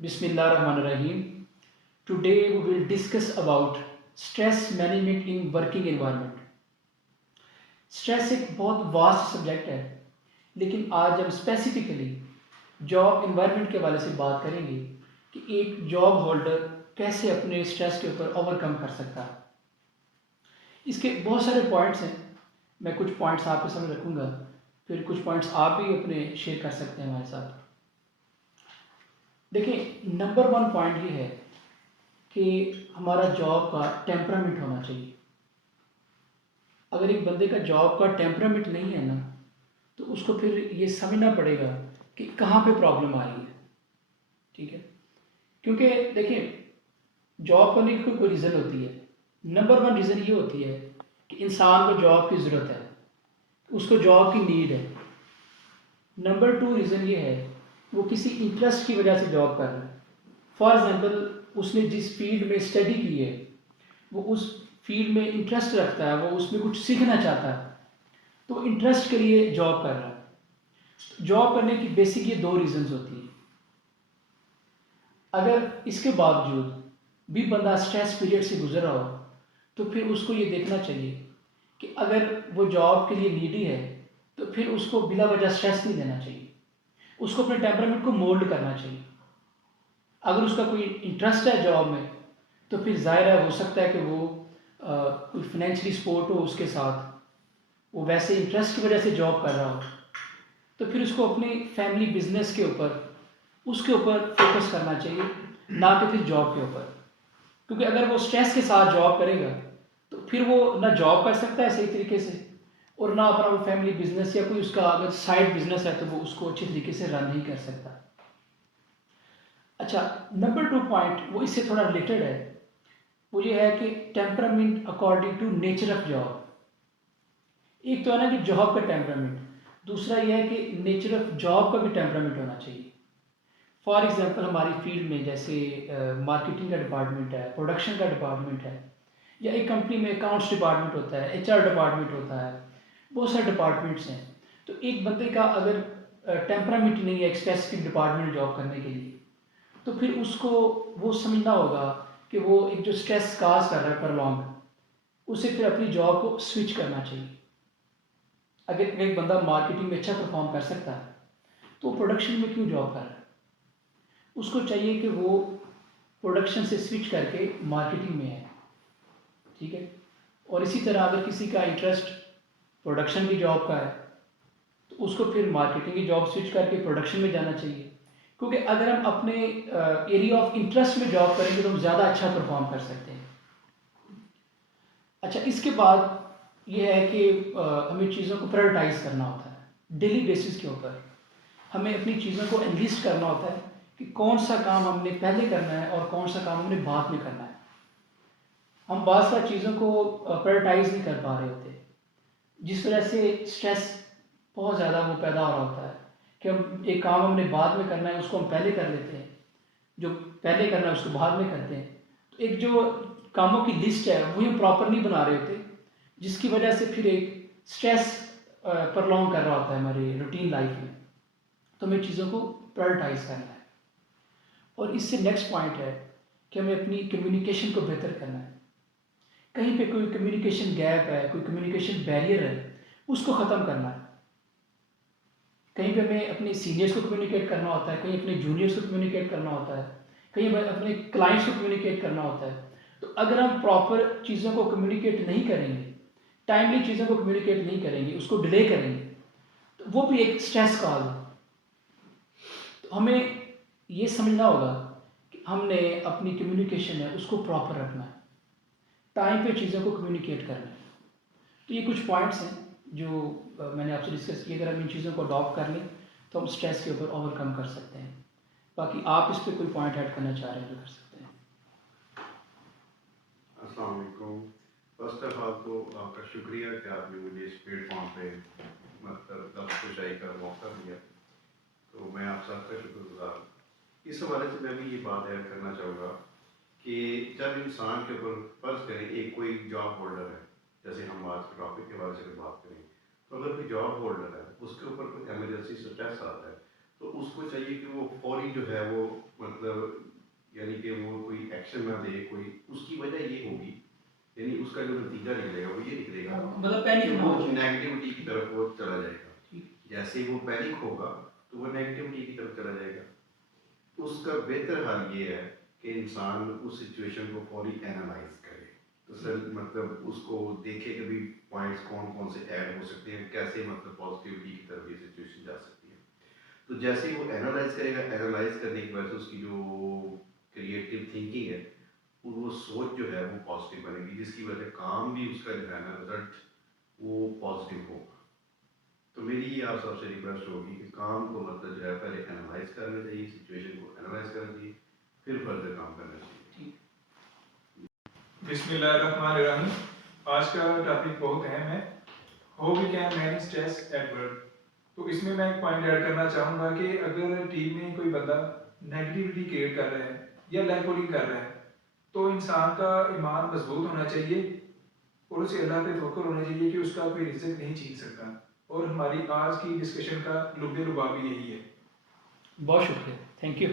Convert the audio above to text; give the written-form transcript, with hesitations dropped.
Bismillahirrahmanirrahim. Today we will discuss about stress management in working environment. Stress एक बहुत vast subject है, लेकिन आज हम स्पेसिफिकली जॉब इन्वायरमेंट के वाले से बात करेंगे कि एक जॉब होल्डर कैसे अपने स्ट्रेस के ऊपर ओवरकम कर सकता है। इसके बहुत सारे पॉइंट्स हैं। मैं कुछ पॉइंट्स आपके सामने रखूँगा, फिर कुछ पॉइंट्स आप भी अपने शेयर कर सकते हैं हमारे साथ। देखिए, नंबर वन पॉइंट ये है कि हमारा जॉब का टेम्परामेंट होना चाहिए। अगर एक बंदे का जॉब का टेम्परामेंट नहीं है ना, तो उसको फिर ये समझना पड़ेगा कि कहाँ पे प्रॉब्लम आ रही है। ठीक है, क्योंकि देखिए, जॉब करने की कोई रीज़न होती है। नंबर वन रीज़न ये होती है कि इंसान को जॉब की ज़रूरत है, उसको जॉब की नीड है। नंबर टू रीज़न ये है वो किसी इंटरेस्ट की वजह से जॉब कर रहा है। फॉर एग्ज़ाम्पल, उसने जिस फील्ड में स्टडी की है वो उस फील्ड में इंटरेस्ट रखता है, वो उसमें कुछ सीखना चाहता है, तो इंटरेस्ट के लिए जॉब कर रहा है। जॉब करने की बेसिक ये दो रीजंस होती है। अगर इसके बावजूद भी बंदा स्ट्रेस पीरियड से गुजर रहा हो, तो फिर उसको ये देखना चाहिए कि अगर वो जॉब के लिए नीडी है, तो फिर उसको बिला वजह स्ट्रेस नहीं देना चाहिए। उसको अपने टेम्परामेंट को मोल्ड करना चाहिए। अगर उसका कोई इंटरेस्ट है जॉब में, तो फिर ज़ाहिर है हो सकता है कि वो कोई फाइनेंशियली सपोर्ट हो उसके साथ, वो वैसे इंटरेस्ट की वजह से जॉब कर रहा हो, तो फिर उसको अपने फैमिली बिजनेस के ऊपर उसके ऊपर फोकस करना चाहिए, ना कि फिर जॉब के ऊपर। क्योंकि अगर वो स्ट्रेस के साथ जॉब करेगा, तो फिर वो ना जॉब कर सकता है सही तरीके से, और ना अपना वो फैमिली बिजनेस या कोई उसका अगर साइड बिजनेस है तो वो उसको अच्छी तरीके से रन नहीं कर सकता। अच्छा, नंबर टू पॉइंट वो इससे थोड़ा रिलेटेड है। वो ये है कि temperament according to nature of job. एक तो है ना कि जॉब का टेम्परामेंट, दूसरा यह है कि नेचर ऑफ जॉब का भी टेम्परामेंट होना चाहिए। फॉर एग्जांपल, हमारी फील्ड में जैसे मार्केटिंग का डिपार्टमेंट है, प्रोडक्शन का डिपार्टमेंट है, या एक कंपनी में अकाउंट्स डिपार्टमेंट होता है, एचआर डिपार्टमेंट होता है, बहुत सारे डिपार्टमेंट्स हैं। तो एक बंदे का अगर टेम्परामेंट नहीं है एक स्पेसिफिक डिपार्टमेंट जॉब करने के लिए, तो फिर उसको वो समझना होगा कि वो एक जो स्ट्रेस काज कर रहा है पर लॉन्ग, उसे फिर अपनी जॉब को स्विच करना चाहिए। अगर एक बंदा मार्केटिंग में अच्छा परफॉर्म कर सकता है, तो प्रोडक्शन में क्यों जॉब कर रहा है? उसको चाहिए कि वो प्रोडक्शन से स्विच करके मार्केटिंग में है। ठीक है, और इसी तरह अगर किसी का इंटरेस्ट प्रोडक्शन की जॉब का है, तो उसको फिर मार्केटिंग की जॉब स्विच करके प्रोडक्शन में जाना चाहिए। क्योंकि अगर हम अपने एरिया ऑफ इंटरेस्ट में जॉब करेंगे तो हम ज़्यादा अच्छा परफॉर्म कर सकते हैं। अच्छा, इसके बाद ये है कि हमें चीज़ों को प्रायोरिटाइज करना होता है डेली बेसिस के ऊपर। हमें अपनी चीज़ों को एनलिस्ट करना होता है कि कौन सा काम हमने पहले करना है और कौन सा काम हमने बाद में करना है। हम बार बार चीज़ों को प्रायोरिटाइज नहीं कर पा रहे होते, जिस वजह से स्ट्रेस बहुत ज़्यादा वो पैदा हो रहा होता है कि हम एक काम हमने बाद में करना है उसको हम पहले कर लेते हैं, जो पहले करना है उसको बाद में करते हैं। तो एक जो कामों की लिस्ट है वो हम प्रॉपर नहीं बना रहे होते, जिसकी वजह से फिर एक स्ट्रेस प्रलॉन्ग कर रहा होता है हमारी रूटीन लाइफ में। तो हमें चीज़ों को प्रायोरिटाइज करना है। और इससे नेक्स्ट पॉइंट है कि हमें अपनी कम्युनिकेशन को बेहतर करना है। कहीं पे कोई कम्युनिकेशन गैप है, कोई कम्युनिकेशन बैरियर है, उसको ख़त्म करना है। कहीं पे हमें अपने सीनियर्स को कम्युनिकेट करना होता है, कहीं अपने जूनियर्स को कम्युनिकेट करना होता है, कहीं हमें अपने क्लाइंट्स को कम्युनिकेट करना होता है। तो अगर हम प्रॉपर चीज़ों को कम्युनिकेट नहीं करेंगे, टाइमली चीज़ों को कम्युनिकेट नहीं करेंगे, उसको डिले करेंगे, तो वो भी एक स्ट्रेस का हाल है। तो हमें ये समझना होगा कि हमने अपनी कम्युनिकेशन है उसको प्रॉपर रखना है, टाइम पे चीज़ों को कम्युनिकेट करना है। तो ये कुछ पॉइंट्स हैं जो मैंने आपसे डिस्कस किए। अगर हम इन चीज़ों को अडॉप्ट कर लें तो हम स्ट्रेस के ऊपर ओवरकम कर सकते हैं। बाकी आप इस पर कोई पॉइंट ऐड करना चाह रहे हैं तो कर सकते हैं। अस्सलाम वालेकुम। फर्स्ट ऑफ ऑल तो आपका शुक्रिया कि आपने मुझे इस प्लेटफॉर्म पे मतलब लफ्ज़ कुशाई का मौका दिया, तो मैं आप सबका शुक्रगुज़ार हूँ। इस हवाले से मैं भी ये बात ऐड करना चाहूँगा कि जब इंसान के ऊपर फ़र्ज़ करें एक कोई जॉब होल्डर है, जैसे हम आज के टॉपिक के हवाले से अगर बात करें, तो अगर कोई जॉब होल्डर है, उसके ऊपर कोई इमरजेंसी स्ट्रेस आता है, तो उसको चाहिए कि वो फ़ौरी जो है वो मतलब यानी कि वो कोई एक्शन ना ले, कोई उसकी वजह ये होगी, यानी उसका जो नतीजा निकलेगा वो ये निकलेगा मतलब कि पैनिक ना वो हो जाए। नेगेटिविटी की तरफ वो चला जाएगा। ठीक। जैसे ही वो पैनिक होगा तो वो नेगेटिविटी की तरफ चला जाएगा। उसका बेहतर हाल ये है कि इंसान उस सिचुएशन को फौरी एनालाइज करे, तो सर मतलब उसको देखे कि भी पॉइंट्स कौन कौन से ऐड हो सकते हैं, कैसे मतलब पॉजिटिविटी की तरफ ये सिचुएशन जा सकती है। तो जैसे ही वो एनालाइज करेगा, एनालाइज करने की वजह से उसकी जो क्रिएटिव थिंकिंग है, वो सोच जो है वो पॉजिटिव बनेगी, जिसकी वजह से काम भी उसका जो है ना रिजल्ट वो पॉजिटिव होगा। तो मेरी ये आप सबसे रिक्वेस्ट होगी कि काम को मतलब जो है पहले एनालाइज करना चाहिए, सिचुएशन को एनालाइज करना चाहिए, फिर फर्दर काम करना चाहिए। बिस्मिल्लाहिर्रहमानिर्रहीम। आज का टॉपिक बहुत अहम है, how we can manage stress at work. तो इसमें मैं एक पॉइंट ऐड करना चाहूँगा कि अगर टीम में कोई बंदा नेगेटिविटी क्रिएट कर रहा है या लैगपुलिंग कर रहा है, तो इंसान का ईमान मजबूत होना चाहिए और उसे अल्लाह पे तवक्कुल होना चाहिए कि उसका कोई रिज़्क नहीं छीन सकता। और हमारी आज की डिस्कशन का लुब्बे लुबाब भी यही है। बहुत शुक्रिया, थैंक यू।